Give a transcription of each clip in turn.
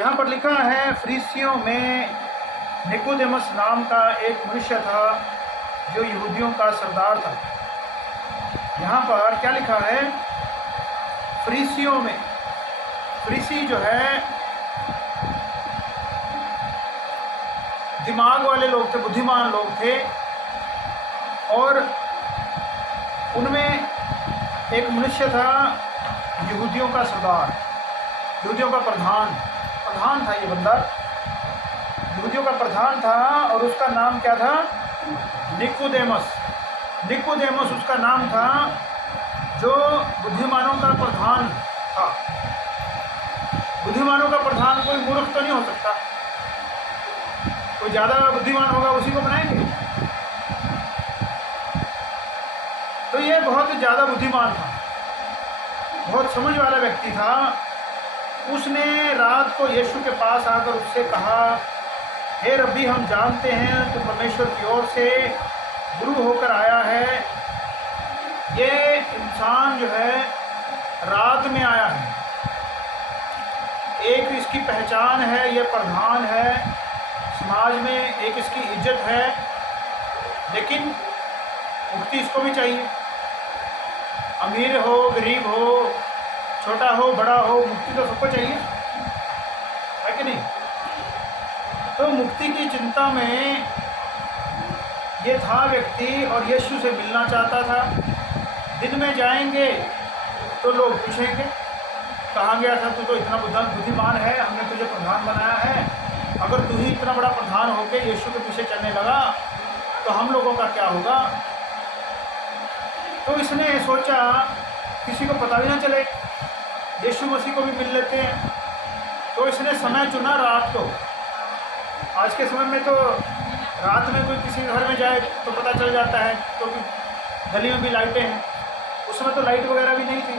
यहाँ पर लिखा है फरीसियों में निकोदेमस नाम का एक मनुष्य था जो यहूदियों का सरदार था। यहाँ पर क्या लिखा है? फरीसियों में। फरीसी जो है दिमाग वाले लोग थे, बुद्धिमान लोग थे, और उनमें एक मनुष्य था यहूदियों का सरदार, यहूदियों का प्रधान था। ये बंदा यहूदियों का प्रधान था और उसका नाम क्या था? निकोदेमस। निकोदेमस उसका नाम था, जो बुद्धिमानों का प्रधान था। बुद्धिमानों का प्रधान कोई मूर्ख तो नहीं हो सकता, कोई ज़्यादा बुद्धिमान होगा उसी को बनाएंगे। तो ये बहुत ज़्यादा बुद्धिमान था, बहुत समझ वाला व्यक्ति था। उसने रात को यीशु के पास आकर उससे कहा, हे रब्बी, हम जानते हैं तो परमेश्वर की ओर से गुरु होकर आया है। ये इंसान जो है रात में आया है, एक इसकी पहचान है, ये प्रधान है समाज में, एक इसकी इज्जत है, लेकिन मुक्ति इसको भी चाहिए। अमीर हो, गरीब हो, छोटा हो, बड़ा हो, मुक्ति तो सबको चाहिए, है कि नहीं? तो मुक्ति की चिंता में ये था व्यक्ति, और यीशु से मिलना चाहता था। दिन में जाएंगे तो लोग पूछेंगे, कहाँ गया था तू? तो इतना बुद्धिमान है, हमने तुझे प्रधान बनाया है। अगर तू ही इतना बड़ा प्रधान होकर यीशु के पीछे चलने लगा तो हम लोगों का क्या होगा? तो इसने सोचा किसी को पता भी ना चले, यीशु मसीह को भी मिल लेते हैं। तो इसने समय चुना रात को। आज के समय में तो रात में कोई किसी घर में जाए तो पता चल जाता है, क्योंकि गली में भी लाइटें हैं। उस समय तो लाइट वगैरह भी नहीं थी,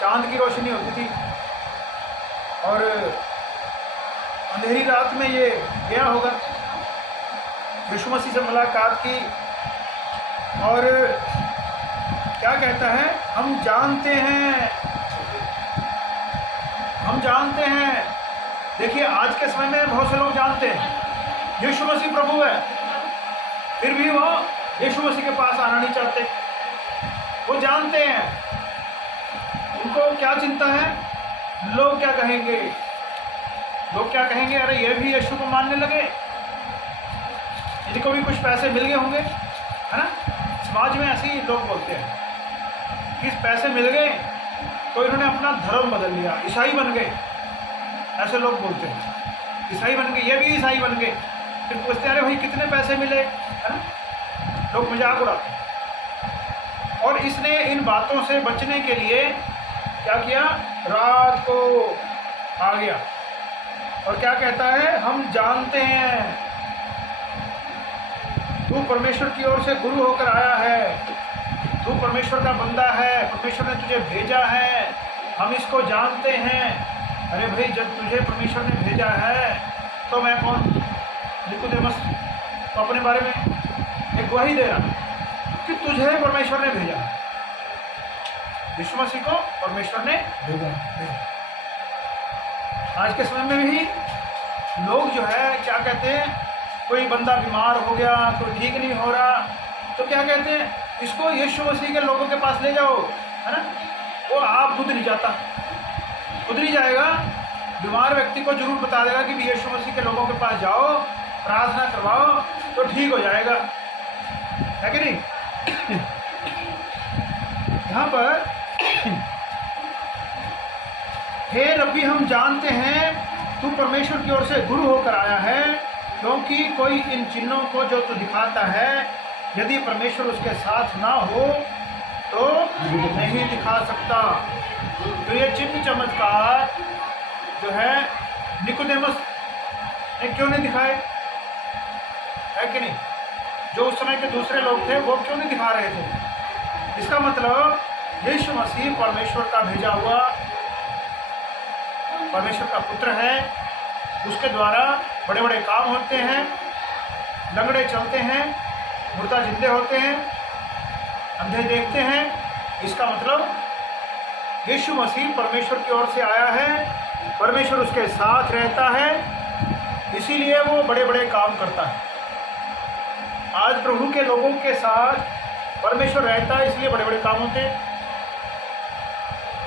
चांद की रोशनी होती थी, और अंधेरी रात में ये गया होगा, यीशु मसीह से मुलाकात की, और क्या कहता है? हम जानते हैं। देखिए, आज के समय में बहुत से लोग जानते हैं यीशु मसीह प्रभु है, फिर भी वो यीशु मसीह के पास आना नहीं चाहते। वो जानते हैं, उनको क्या चिंता है? लोग क्या कहेंगे? लोग क्या कहेंगे? अरे ये भी यीशु को मानने लगे, इनको भी कुछ पैसे मिल गए होंगे, है ना? समाज में ऐसे ही लोग बोलते हैं कि पैसे मिल गए तो इन्होंने अपना धर्म बदल लिया, ईसाई बन गए। ऐसे लोग बोलते हैं, ईसाई बन गए, ये भी ईसाई बन गए। फिर पूछते हैं, अरे भाई कितने पैसे मिले, है ना? लोग मजाक उड़ाते हैं। और इसने इन बातों से बचने के लिए क्या किया? रात को आ गया और क्या कहता है? हम जानते हैं तू परमेश्वर की ओर से गुरु होकर आया है, तू परमेश्वर का बंदा है, परमेश्वर ने तुझे भेजा है, हम इसको जानते हैं। अरे भाई, जब तुझे परमेश्वर ने भेजा है तो मैं कौन? निकोदेमस तो अपने बारे में एक गवाही दे रहा कि तुझे परमेश्वर ने भेजा, यीशु मसीह को परमेश्वर ने भेजा। आज के समय में भी लोग जो है क्या कहते हैं? कोई बंदा बीमार हो गया, कोई ठीक नहीं हो रहा, तो क्या कहते हैं? इसको यीशु मसीह के लोगों के पास ले जाओ, है ना? वो आप खुद नहीं जाता, खुद नहीं जाएगा, बीमार व्यक्ति को जरूर बता देगा कि यीशु मसीह के लोगों के पास जाओ, प्रार्थना करवाओ तो ठीक हो जाएगा, है कि नहीं? यहाँ पर हे रब्बी, हम जानते हैं तू परमेश्वर की ओर से गुरु होकर आया है, क्योंकि कोई इन चिन्हों को जो तू दिखाता है, यदि परमेश्वर उसके साथ ना हो तो नहीं दिखा सकता। तो ये चिन्ह चमत्कार जो है निकोदेमस ने क्यों नहीं दिखाए, है कि नहीं? जो उस समय के दूसरे लोग थे वो क्यों नहीं दिखा रहे थे? इसका मतलब यीशु मसीह परमेश्वर का भेजा हुआ, परमेश्वर का पुत्र है, उसके द्वारा बड़े बड़े काम होते हैं, लंगड़े चलते हैं, मुर्दा जिंदे होते हैं, अंधे देखते हैं। इसका मतलब यीशु मसीह परमेश्वर की ओर से आया है परमेश्वर उसके साथ रहता है, इसीलिए वो बड़े बड़े काम करता है। आज प्रभु के लोगों के साथ परमेश्वर रहता है, इसलिए बड़े बड़े काम होते हैं।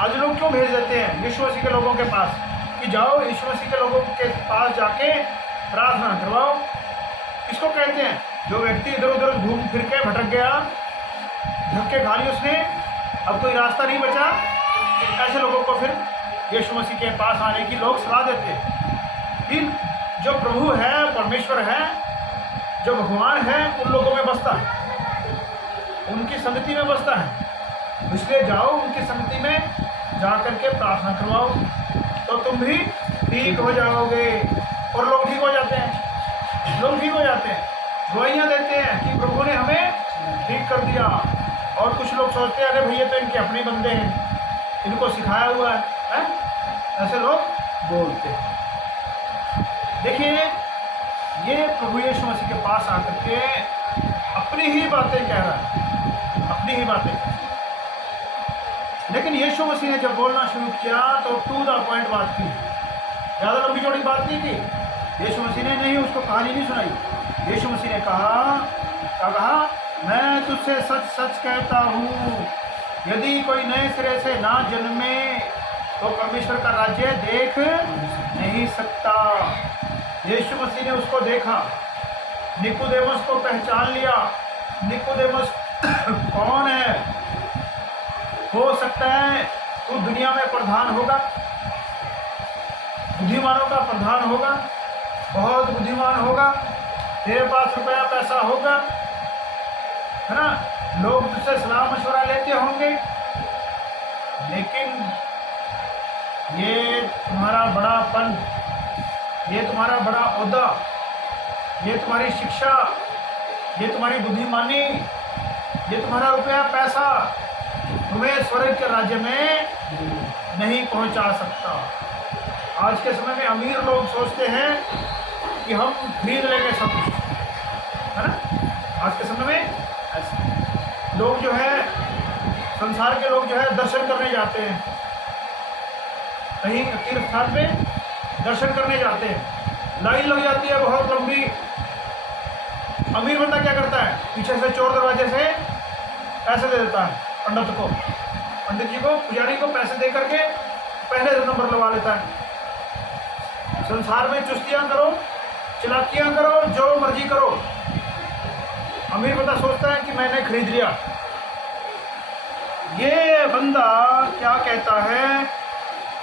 आज लोग क्यों भेज देते हैं यीशु मसीह के लोगों के पास कि जाओ यीशु मसीह के लोगों के पास जाके प्रार्थना करवाओ? किसको कहते हैं? जो व्यक्ति इधर उधर घूम फिर के भटक गया, धक्के खा लिए उसने, अब कोई रास्ता नहीं बचा, ऐसे लोगों को फिर यीशु मसीह के पास आने की लोग सलाह देते हैं। फिर जो प्रभु है, परमेश्वर है, जो भगवान है, उन लोगों में बसता है, उनकी संगति में बसता है। इसलिए जाओ उनकी संगति में जा करके प्रार्थना करवाओ, तो तुम भी ठीक हो जाओगे। और लोग ठीक हो जाते हैं, लोग ठीक हो जाते हैं, गवाहियाँ देते हैं कि प्रभु ने हमें ठीक कर दिया। और कुछ लोग सोचते हैं अरे भैया तो इनके अपने बंदे हैं, इनको सिखाया हुआ है? ऐसे लोग बोलते हैं। देखिए, ये प्रभु यीशु मसीह के पास आकर के अपनी ही बातें कह रहा है, अपनी ही बातें। लेकिन यीशु मसीह ने जब बोलना शुरू किया तो टू द पॉइंट बात की, ज़्यादा लंबी चौड़ी बात नहीं की। यीशु मसीह ने नहीं उसको कहानी नहीं सुनाई। यीशु मसीह ने कहा मैं तुझसे सच सच कहता हूँ, यदि कोई नए सिरे से ना जन्मे तो परमेश्वर का राज्य देख नहीं सकता। यीशु मसीह ने उसको देखा, निकोदेमस को पहचान लिया। निकोदेमस कौन है? हो सकता है तू दुनिया में प्रधान होगा, बुद्धिमानों का प्रधान होगा, बहुत बुद्धिमान होगा, तेरे पास रुपया पैसा होगा, है ना, लोग तुझसे सलाह मशवरा लेते होंगे। लेकिन ये तुम्हारा बड़ापन, ये तुम्हारा बड़ा ओहदा, ये तुम्हारी शिक्षा, ये तुम्हारी बुद्धिमानी, ये तुम्हारा रुपया पैसा तुम्हें स्वर्ग के राज्य में नहीं पहुंचा सकता। आज के समय में अमीर लोग सोचते हैं कि हम खरीद लेंगे सब कुछ, है ना। आज के समय में ऐसे लोग जो है, संसार के लोग जो है दर्शन करने जाते हैं, कहीं तीर्थ स्थान पे दर्शन करने जाते हैं, लाइन लग जाती है बहुत लंबी। अमीर बंदा क्या करता है? पीछे से चोर दरवाजे से पैसे दे देता है पंडित को, पंडित जी को, पुजारी को पैसे दे करके पहले नंबर लगा लेता है। संसार में चुस्तियाँ करो, चलाकियाँ करो, जो मर्जी करो। अमीर बंदा सोचता है कि मैंने खरीद लिया। ये बंदा क्या कहता है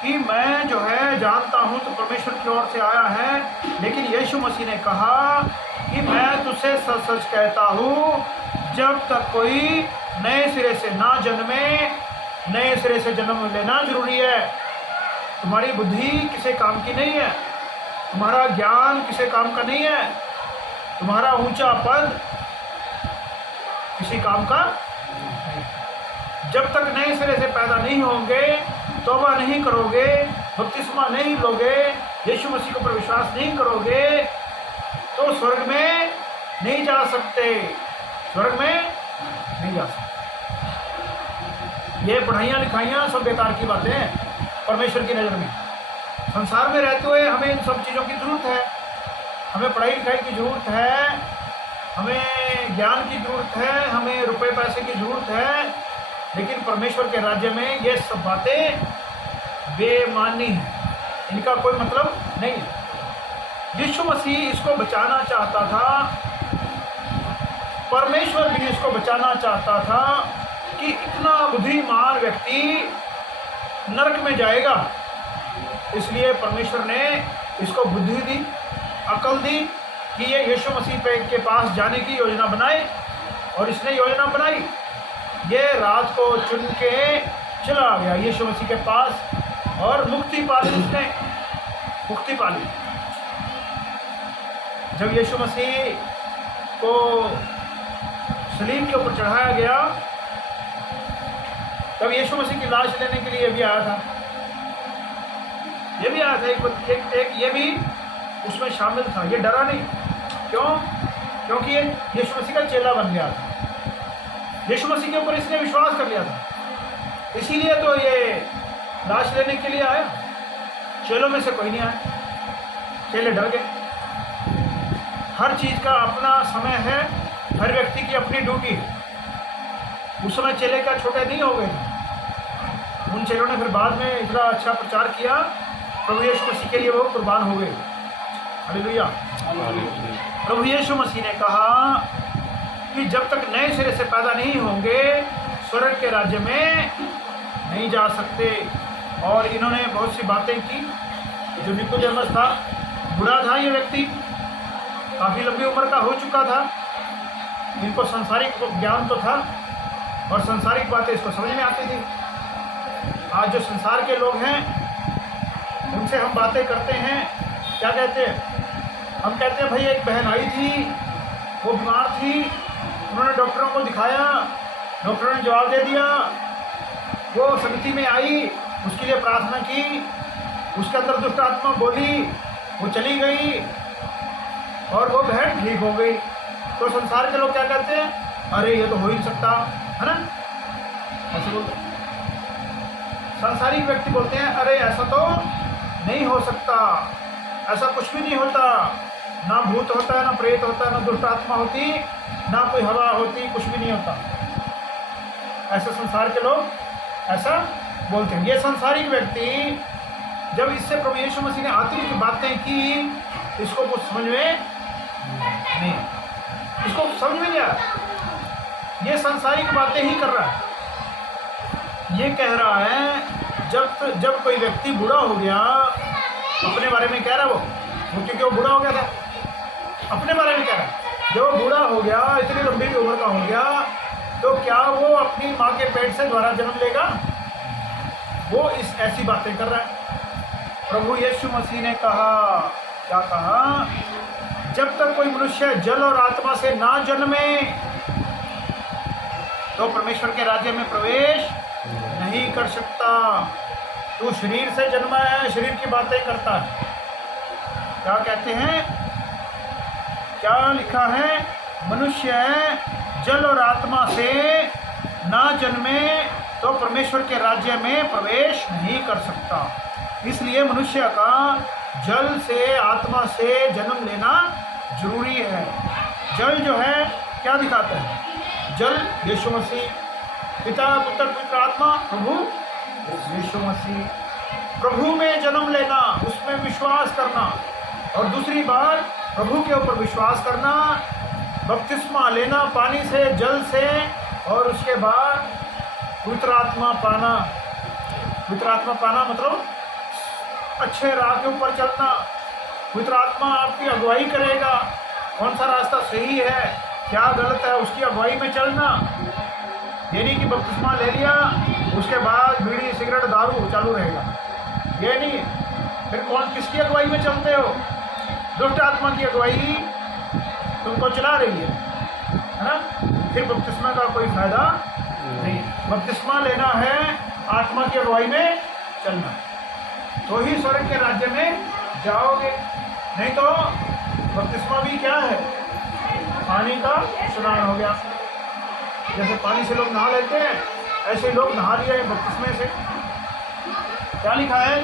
कि मैं जो है जानता हूँ तो परमेश्वर की ओर से आया है, लेकिन यीशु मसीह ने कहा कि मैं तुझसे सच सच कहता हूँ, जब तक कोई नए सिरे से ना जन्मे, नए सिरे से जन्म लेना जरूरी है। तुम्हारी बुद्धि किसी काम की नहीं है, तुम्हारा ज्ञान किसी काम का नहीं है, तुम्हारा ऊंचा पद किसी काम का नहीं। जब तक नए सिरे से पैदा नहीं होंगे, तौबा नहीं करोगे, बपतिस्मा नहीं लोगे, यीशु मसीह के ऊपर विश्वास नहीं करोगे, तो स्वर्ग में नहीं जा सकते, स्वर्ग में नहीं जा सकते। ये पढ़ाइयाँ लिखाइयाँ सब बेकार की बातें हैं परमेश्वर की नज़र में। संसार में रहते हुए हमें इन सब चीज़ों की ज़रूरत है, हमें पढ़ाई लिखाई की ज़रूरत है, हमें ज्ञान की ज़रूरत है, हमें रुपए पैसे की ज़रूरत है, लेकिन परमेश्वर के राज्य में ये सब बातें बेमानी हैं, इनका कोई मतलब नहीं है। यीशु मसीह इसको बचाना चाहता था, परमेश्वर भी इसको बचाना चाहता था कि इतना बुद्धिमान व्यक्ति नरक में जाएगा। इसलिए परमेश्वर ने इसको बुद्धि दी, अकल दी कि ये यीशु मसीह के पास जाने की योजना बनाए, और इसने योजना बनाई। ये रात को चुन के चला गया यीशु मसीह के पास और मुक्ति पाली, उसने मुक्ति पाली। जब यीशु मसीह को सलीब के ऊपर चढ़ाया गया, तब यीशु मसीह की लाश लेने के लिए ये भी आया था, ये भी आया था एक ये भी उसमें शामिल था। ये डरा नहीं, क्यों? क्योंकि ये यीशु मसीह का चेला बन गया था, यीशु मसीह के ऊपर इसने विश्वास कर लिया था, इसीलिए तो ये लाश लेने के लिए आया। चेलों में से कोई नहीं आया, चेले डर गए। हर चीज़ का अपना समय है, हर व्यक्ति की अपनी ड्यूटी है। उस समय चेले क्या छोटे नहीं हो गए थे। उन चेलों ने फिर बाद में इतना अच्छा प्रचार किया, प्रभु यीशु मसीह के लिए वो कुर्बान हो गए। हालेलुया। प्रभु यीशु मसीह ने कहा कि जब तक नए सिरे से पैदा नहीं होंगे स्वर्ग के राज्य में नहीं जा सकते। और इन्होंने बहुत सी बातें की। जो निकोदेमस था, बूढ़ा था ये व्यक्ति, काफ़ी लंबी उम्र का हो चुका था। इनको संसारिक ज्ञान तो था और संसारिक बातें इसको समझ में आती थी। आज जो संसार के लोग हैं उनसे हम बातें करते हैं, क्या कहते हैं? हम कहते हैं भाई एक बहन आई थी, वो बीमार थी, उन्होंने डॉक्टरों को दिखाया, डॉक्टरों ने जवाब दे दिया, वो समिति में आई, उसके लिए प्रार्थना की, उसके अंदर दुष्ट आत्मा बोली, वो चली गई और वो बहन ठीक हो गई। तो संसार के लोग क्या कहते हैं? अरे ये तो हो ही नहीं सकता, है ना? ऐसे बोलते हैं। संसारिक व्यक्ति बोलते हैं अरे ऐसा तो नहीं हो सकता, ऐसा कुछ भी नहीं होता, ना भूत होता है, ना प्रेत होता है, ना दुष्ट आत्मा होती, ना कोई हवा होती, कुछ भी नहीं होता। ऐसे संसार के लोग ऐसा बोलते हैं। ये संसारिक व्यक्ति जब इससे प्रभु यीशु मसीह ने आत्मिक बातें की, इसको कुछ समझ में नहीं, इसको समझ में नहीं आ रहा। ये संसारिक बातें ही कर रहा है। ये कह रहा है जब कोई व्यक्ति बूढ़ा हो गया, अपने बारे में कह रहा है वो क्योंकि वो बूढ़ा हो गया था, अपने बारे में कह रहा है। जब वो बूढ़ा हो गया, इतनी लंबी उम्र का हो गया, तो क्या वो अपनी माँ के पेट से दोबारा जन्म लेगा? वो ऐसी बातें कर रहा है। प्रभु यीशु मसीह ने कहा, क्या कहा? जब तक कोई मनुष्य जल और आत्मा से ना जन्मे तो परमेश्वर के राज्य में प्रवेश नहीं कर सकता। तू शरीर से जन्मा है, शरीर की बातें करता है। क्या कहते हैं? क्या लिखा है? मनुष्य जल और आत्मा से ना जन्मे तो परमेश्वर के राज्य में प्रवेश नहीं कर सकता। इसलिए मनुष्य का जल से, आत्मा से जन्म लेना जरूरी है। जल जो है क्या दिखाता है? जल यीशु मसीह, पिता पुत्र पवित्र आत्मा प्रभु यीशु मसीह। प्रभु में जन्म लेना, उसमें विश्वास करना, और दूसरी बात प्रभु के ऊपर विश्वास करना, बपतिस्मा लेना पानी से, जल से, और उसके बाद पवित्र आत्मा पाना। पवित्र आत्मा पाना मतलब अच्छे राह के ऊपर चलना। पवित्र आत्मा आपकी अगुवाई करेगा, कौन सा रास्ता सही है, क्या गलत है, उसकी अगुवाई में चलना। ये नहीं कि बपतिस्मा ले लिया उसके बाद बीड़ी सिगरेट दारू चालू रहेगा, ये नहीं। फिर कौन किसकी अगुवाई में चलते हो? दुष्ट आत्मा की अगुवाई तुमको चला रही है ना? फिर बपतिस्मा का कोई फायदा नहीं। बपतिस्मा लेना है आत्मा की अगुवाई में चलना, तो ही स्वर्ग के राज्य में जाओगे। नहीं तो बपतिस्मा भी क्या है? पानी का स्नान हो गया। जैसे पानी से लोग नहा लेते हैं, ऐसे लोग नहा लिए बपतिस्मे से। क्या लिखा है?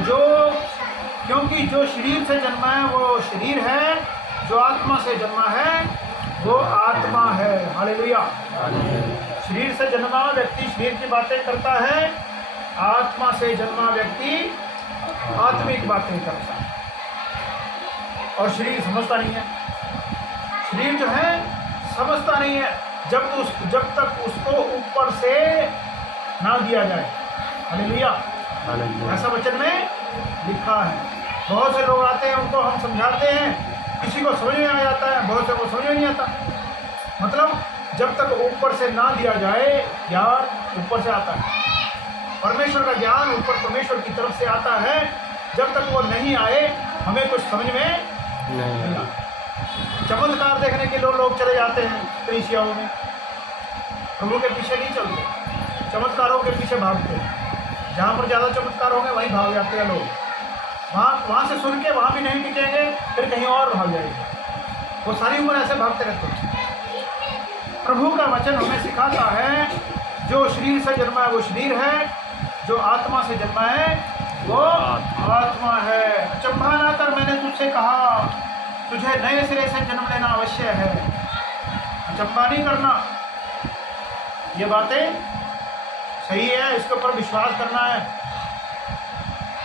क्योंकि जो शरीर से जन्मा है वो शरीर है, जो आत्मा से जन्मा है वो आत्मा है। हालेलुया। शरीर से जन्मा व्यक्ति शरीर की बातें करता है, आत्मा से जन्मा व्यक्ति आत्मिक बातें करता है। और शरीर समझता नहीं है। शरीर जो है समझता नहीं है जब तक उसको ऊपर से ना दिया जाए। हालेलुया। ऐसा वचन में लिखा है। बहुत से लोग आते हैं, उनको हम समझाते हैं, किसी को समझ में आ जाता है, बहुत से को समझ में नहीं आता। मतलब जब तक ऊपर से ना दिया जाए, ज्ञान ऊपर से आता है। परमेश्वर का ज्ञान ऊपर परमेश्वर की तरफ से आता है। जब तक वो नहीं आए हमें कुछ समझ में नहीं आता। चमत्कार देखने के लोग चले जाते हैं कलीसियाओं में, प्रभु के पीछे नहीं चलते, चमत्कारों के पीछे भागते हैं। जहाँ पर ज़्यादा चमत्कार होंगे वहीं भाग जाते हैं लोग। वहाँ से सुन के वहाँ भी नहीं टिकेंगे, फिर कहीं और भाग जाएंगे। वो सारी उम्र ऐसे भागते रहते हैं। प्रभु का वचन हमें सिखाता है जो शरीर से जन्मा है वो शरीर है, जो आत्मा से जन्मा है वो आत्मा है। अचंभा ना कर, मैंने तुझसे कहा तुझे नए सिरे से जन्म लेना अवश्य है। अचंभा नहीं करना, ये बातें सही है, इसके ऊपर विश्वास करना है।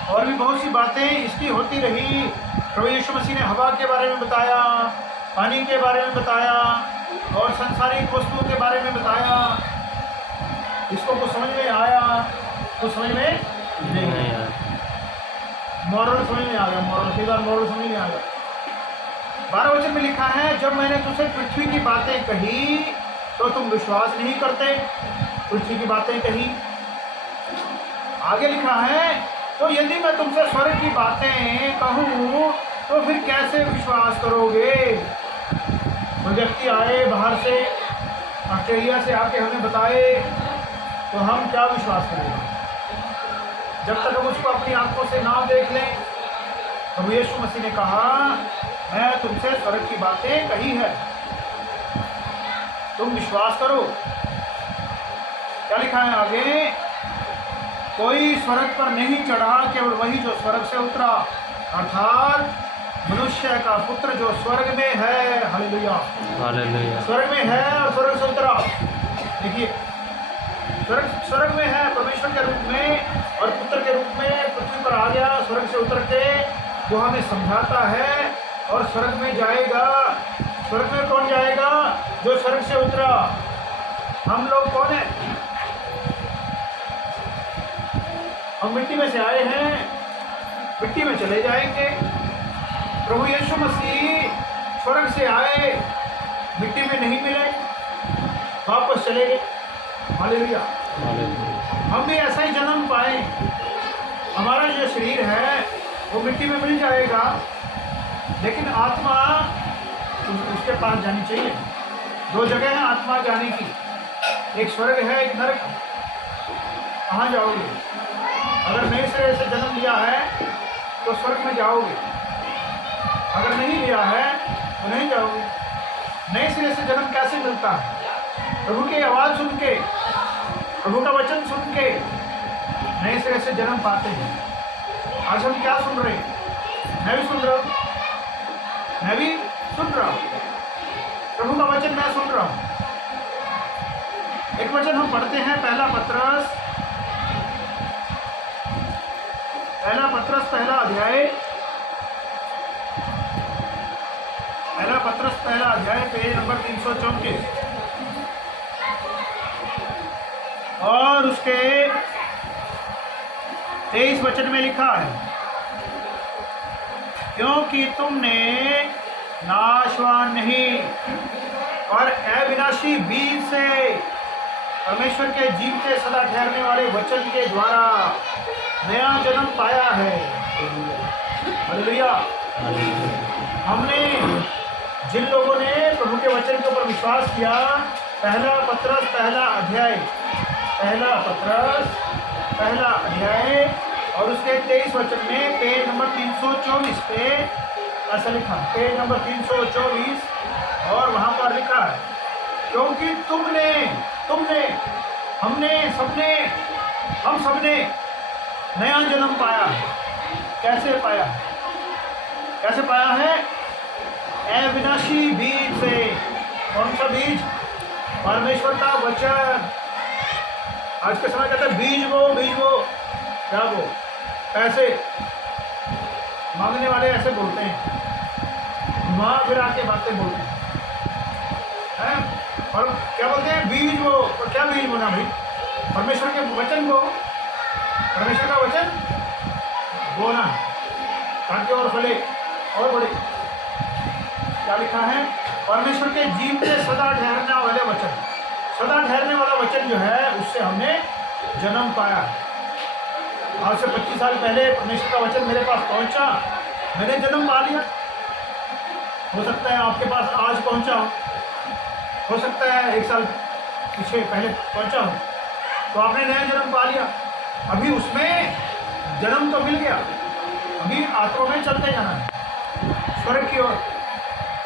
और भी बहुत सी बातें इसकी होती रही। प्रभु यीशु मसीह ने हवा के बारे में बताया, पानी के बारे में बताया और संसारिक वस्तुओं के बारे में बताया। इसको कुछ समझ में आया, कुछ समझ में नहीं आया। मॉरल समझ में आ गया, मॉरल कई बार मॉरल समझ में आ गया। 12 वचन में लिखा है, जब मैंने तुझसे पृथ्वी की बातें कही तो तुम विश्वास नहीं करते। पृथ्वी की बातें कही। आगे लिखा है, तो यदि मैं तुमसे स्वर्ग की बातें कहूँ तो फिर कैसे विश्वास करोगे। कोई व्यक्ति आए बाहर से, ऑस्ट्रेलिया से आके हमें बताए तो हम क्या विश्वास करेंगे जब तक हम उसको अपनी आंखों से ना देख लें। प्रभु यीशु मसीह ने कहा, मैं तुमसे स्वर्ग की बातें कही है, तुम विश्वास करो। क्या लिखा है आगे, कोई स्वर्ग पर नहीं चढ़ा, केवल वही जो स्वर्ग से उतरा, अर्थात मनुष्य का पुत्र जो स्वर्ग में है। Hallelujah, hallelujah. स्वर्ग में है और स्वर्ग से उतरा। देखिए, स्वर्ग में है परमेश्वर के रूप में और पुत्र के रूप में पृथ्वी पर आ गया, स्वर्ग से उतर के जो हमें समझाता है और स्वर्ग में जाएगा। स्वर्ग में कौन जाएगा? जो स्वर्ग से उतरा। हम लोग कौन है? हम मिट्टी में से आए हैं, मिट्टी में चले जाएंगे। प्रभु यीशु मसीह स्वर्ग से आए, मिट्टी में नहीं मिले, वापस चले गए। हालेलुया। हम भी ऐसा ही जन्म पाए। हमारा जो शरीर है वो मिट्टी में मिल जाएगा, लेकिन आत्मा उसके पास जानी चाहिए। 2 जगह हैं आत्मा जाने की, एक स्वर्ग है, एक नरक। कहाँ जाओगे? अगर नए सिरे से जन्म लिया है तो स्वर्ग में जाओगे, अगर नहीं लिया है तो नहीं जाओगे। नए सिरे से जन्म कैसे मिलता है? प्रभु की आवाज़ सुन के, प्रभु का वचन सुन के नए सिरे से जन्म पाते हैं। आज हम क्या सुन रहे हैं? मैं भी सुन रहा हूँ, मैं भी सुन रहा हूँ, प्रभु का वचन मैं सुन रहा हूँ। एक वचन हम पढ़ते हैं, पहला पत्रस पहला अध्याय, पहला अध्याय, पेज नंबर 334 और उसके 23 वचन में लिखा है, क्योंकि तुमने नाशवान नहीं और अविनाशी बीज से परमेश्वर के जीवते सदा ठहरने वाले वचन के द्वारा नया जन्म पाया है। हालेलुया। हमने जिन लोगों ने प्रभु के वचन के ऊपर विश्वास किया, पहला पत्रस पहला अध्याय और उसके 23 वचन में पेज नंबर 324 पे ऐसा लिखा, पेज नंबर 324 और वहाँ पर लिखा है, क्योंकि हम सबने नया जन्म पाया है। कैसे पाया है? अविनाशी बीज से। कौन सा बीज? परमेश्वर का वचन। आज के समय कहते हैं बीज वो क्या वो पैसे मांगने वाले ऐसे बोलते हैं, घुमा फिरा के बातें बोलते हैं, और क्या बोलते हैं? बीज वो। और क्या बीज बोना भाई? परमेश्वर के वचन को, परमेश्वर का वचन बोना ताकि और फले और बढ़े। क्या लिखा है? परमेश्वर के जीवते सदा ठहरने वाले वचन। सदा ठहरने वाला वचन जो है उससे हमने जन्म पाया। आज से 25 साल पहले परमेश्वर का वचन मेरे पास पहुंचा, मैंने जन्म पा लिया। हो सकता है आपके पास आज पहुंचा हो सकता है 1 साल पीछे पहले पहुंचा हो, तो आपने नया जन्म पा लिया। अभी उसमें जन्म तो मिल गया, अभी आत्मा में चलते जाना है स्वर्ग की ओर।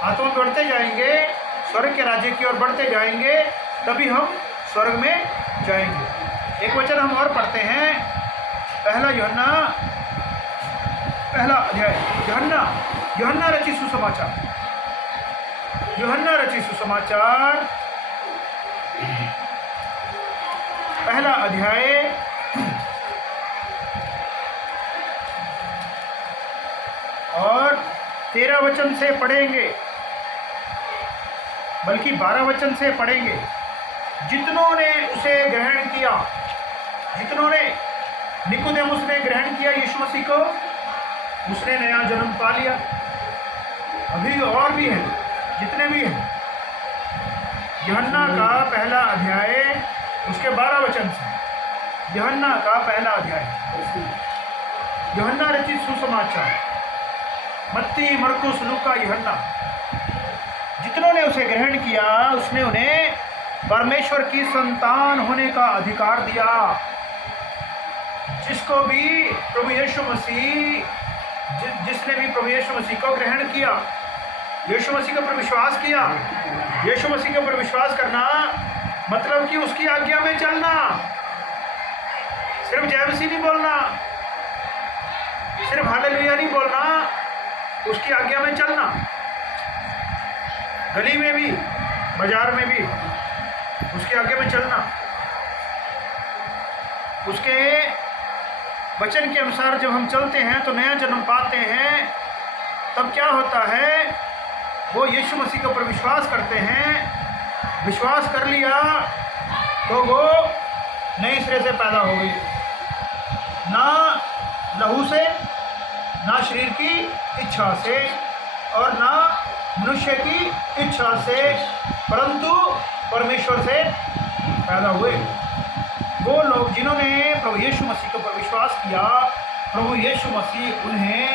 आत्मा बढ़ते जाएंगे, स्वर्ग के राज्य की ओर बढ़ते जाएंगे, तभी हम स्वर्ग में जाएंगे। एक वचन हम और पढ़ते हैं, पहला यूहन्ना पहला अध्याय। यूहन्ना रचित सुसमाचार, यूहन्ना रचित सुसमाचार पहला अध्याय और 13 वचन से पढ़ेंगे, बल्कि 12 वचन से पढ़ेंगे। जितनों ने उसे ग्रहण किया, जितनों ने, निकोदेमुस ने ग्रहण किया यीशु मसीह को, उसने नया जन्म पा लिया। अभी और भी हैं, जितने भी हैं। यूहन्ना का पहला अध्याय उसके 12 वचन से, यूहन्ना का पहला अध्याय। यूहन्ना रचित सुसमाचार, मत्ती, मरकुस, लूका, यूहन्ना। जितनों ने उसे ग्रहण किया उसने उन्हें परमेश्वर की संतान होने का अधिकार दिया। जिसको भी प्रभु यीशु मसीह, जिसने भी प्रभु यीशु मसीह को ग्रहण किया, यीशु मसीह के ऊपर विश्वास किया। यीशु मसीह के ऊपर विश्वास करना मतलब कि उसकी आज्ञा में चलना। सिर्फ जय मसीह नहीं बोलना, सिर्फ हालेलुया नहीं बोलना, उसकी आज्ञा में चलना। गली में भी, बाजार में भी उसकी आज्ञा में चलना, उसके वचन के अनुसार जब हम चलते हैं तो नया जन्म पाते हैं। तब क्या होता है, वो यीशु मसीह के ऊपर विश्वास करते हैं। विश्वास कर लिया तो वो नए सिरे से पैदा हो गई, ना लहू से, ना शरीर की इच्छा से और ना मनुष्य की इच्छा से, परंतु परमेश्वर से पैदा हुए। वो लोग जिन्होंने प्रभु यीशु मसीह के ऊपर विश्वास किया, प्रभु यीशु मसीह उन्हें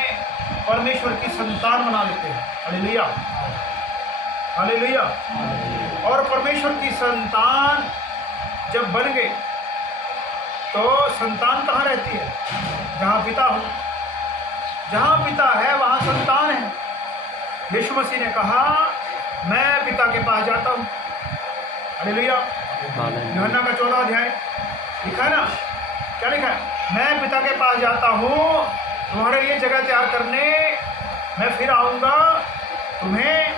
परमेश्वर की संतान बना लेते हैं। Hallelujah, hallelujah. और परमेश्वर की संतान जब बन गए तो संतान कहाँ रहती है? जहाँ पिता हो, जहाँ पिता है वहाँ संतान है। यीशु मसीह ने कहा मैं पिता के पास जाता हूँ। हालेलुया। यूहन्ना का 14 अध्याय लिखा है ना, क्या लिखा है? मैं पिता के पास जाता हूँ तुम्हारे लिए जगह तैयार करने, मैं फिर आऊँगा तुम्हें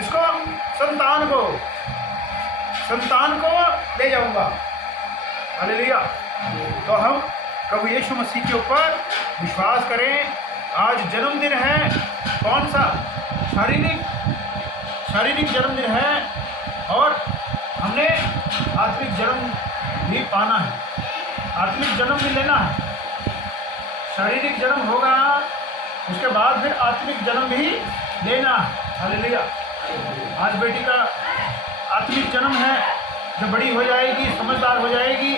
इसको संतान को ले जाऊँगा। हालेलुया। तो हम प्रभु यीशु मसीह के ऊपर विश्वास करें। आज जन्मदिन है, कौन सा? शारीरिक जन्मदिन है, और हमने आत्मिक जन्म भी पाना है, आत्मिक जन्म भी लेना है। शारीरिक जन्म होगा, उसके बाद फिर आत्मिक जन्म भी लेना है। हालेलुया। आज बेटी का आत्मिक जन्म है, जब बड़ी हो जाएगी, समझदार हो जाएगी,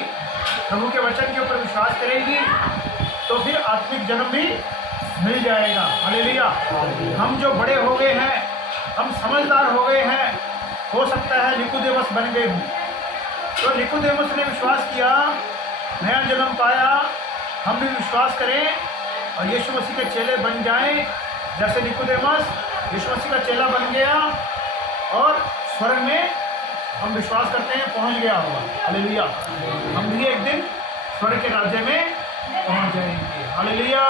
प्रभु के वचन के ऊपर विश्वास करेगी, तो फिर आत्मिक जन्म भी मिल जाएगा। हालेलुया। हम जो बड़े हो गए हैं, हम समझदार हो गए हैं, हो सकता है निकोदेमुस बन गए हों। तो निकोदेमुस ने विश्वास किया, नया जन्म पाया। हम भी विश्वास करें और यीशु मसीह के चेले बन जाएं, जैसे निकोदेमुस यीशु मसीह का चेला बन गया और स्वर्ग में हम विश्वास करते हैं पहुंच गया होगा। हालेलुया। हम भी एक दिन स्वर्ग के राज्य में पहुंच जाएंगे। हालेलुया।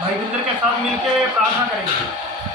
भाई बिंदर के साथ मिलके प्रार्थना करेंगे।